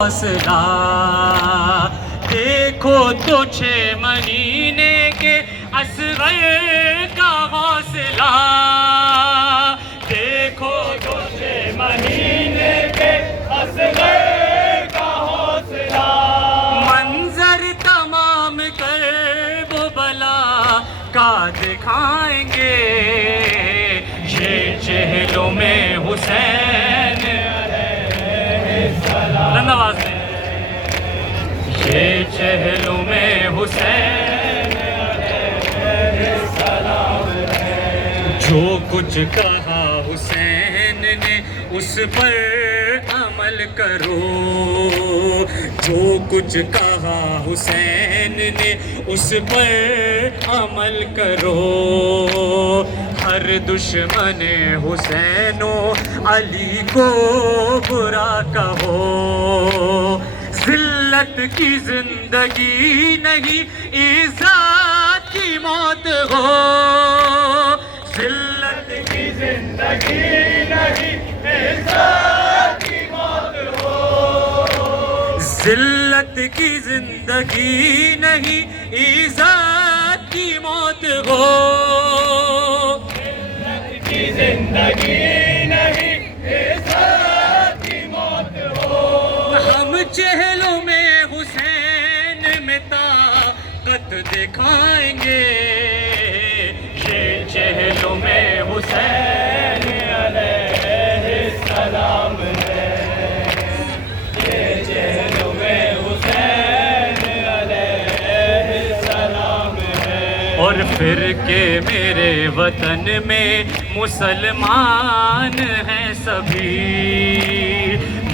حوصلہ دیکھو تو 6 مہینے کے اصغر کا حوصلہ، دیکھو تو 6 مہینے کے اصغر کا حوصلہ، منظر تمام کرب و بلا کا دکھائیں گے، یہ چہلوں میں حسین آواز میں، یہ چہلوں میں حسین علیہ السلام ہے، جو کچھ کہا حسین نے اس پر عمل کرو، جو کچھ کہا حسین نے اس پر عمل کرو، ہر دشمن حسین و علی کو برا کہو، ذلت کی زندگی نہیں عزت کی موت ہو، ذلت کی زندگی نہیں عزت کی موت ہو، ذلت کی زندگی نہیں عزت کی موت ہو، ذلت کی زندگی نہیں عزت کی موت ہو، ہم چہلوں میں حسین میں طاقت دکھائیں گے، یہ چہلوں میں حسین علیہ السلام ہے، یہ چہلوں میں حسین علیہ السلام ہے، اور پھر کہ میرے وطن میں مسلمان ہیں سبھی،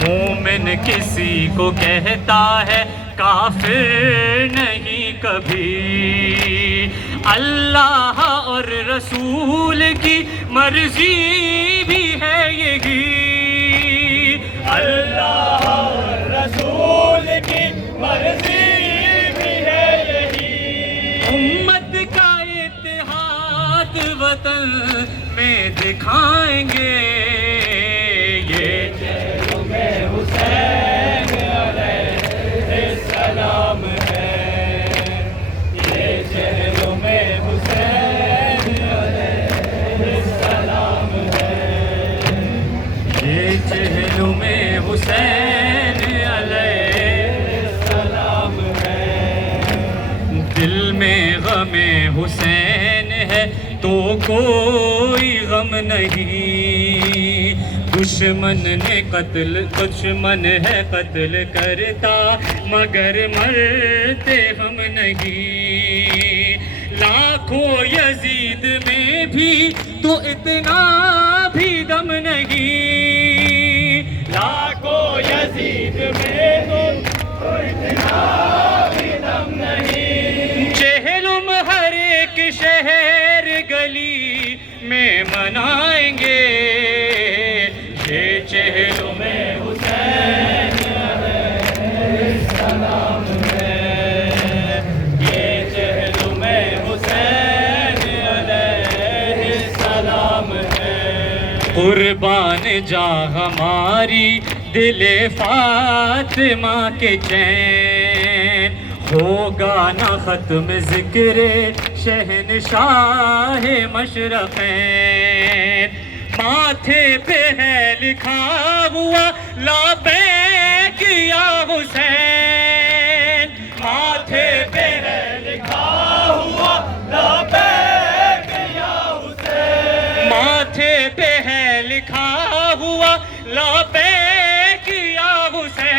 مومن کسی کو کہتا ہے کافر نہیں کبھی، اللہ اور رسول کی مرضی بھی ہے یہی، اللہ اور رسول کی مرضی بھی ہے یہی، امت کا اتحاد وطن میں دکھائیں گے، یہ چہلوں میں حسین علیہ السلام ہے، یہ چہلوں میں حسین علیہ السلام ہے، یہ چہلوں میں حسین علیہ السلام ہے، دل میں غم حسین ہے تو کوئی غم نہیں، دشمن ہے قتل کرتا مگر مرتے ہم نہیں، لاکھوں یزید میں بھی تو اتنا بھی دم نہیں، لاکھوں یزید میں تو اتنا بھی دم نہیں، چہلم ہر ایک شہر گلی میں منائیں گے، یہ چہلوں میں حسین علیہ السلام ہے، یہ چہلوں میں حسین علیہ السلام ہے، قربان جا ہماری دل فاطمہ کے چین، ہوگا نہ ختم ذکر شہنشاہ مشرقین، ماتھے پہ ہے لکھا ہوا لبیک یا حسین، ماتھے پہ ہے لکھا ہوا لبیک یا حسین، ماتھے پہ ہے لکھا ہوا لبیک یا حسین،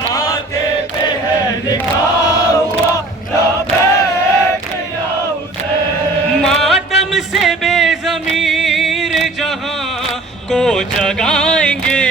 ماتھے پہ ہے لکھا ہوا لبیک یا حسین، ماتم سے بے ضمیر جہاں کو جگائیں گے،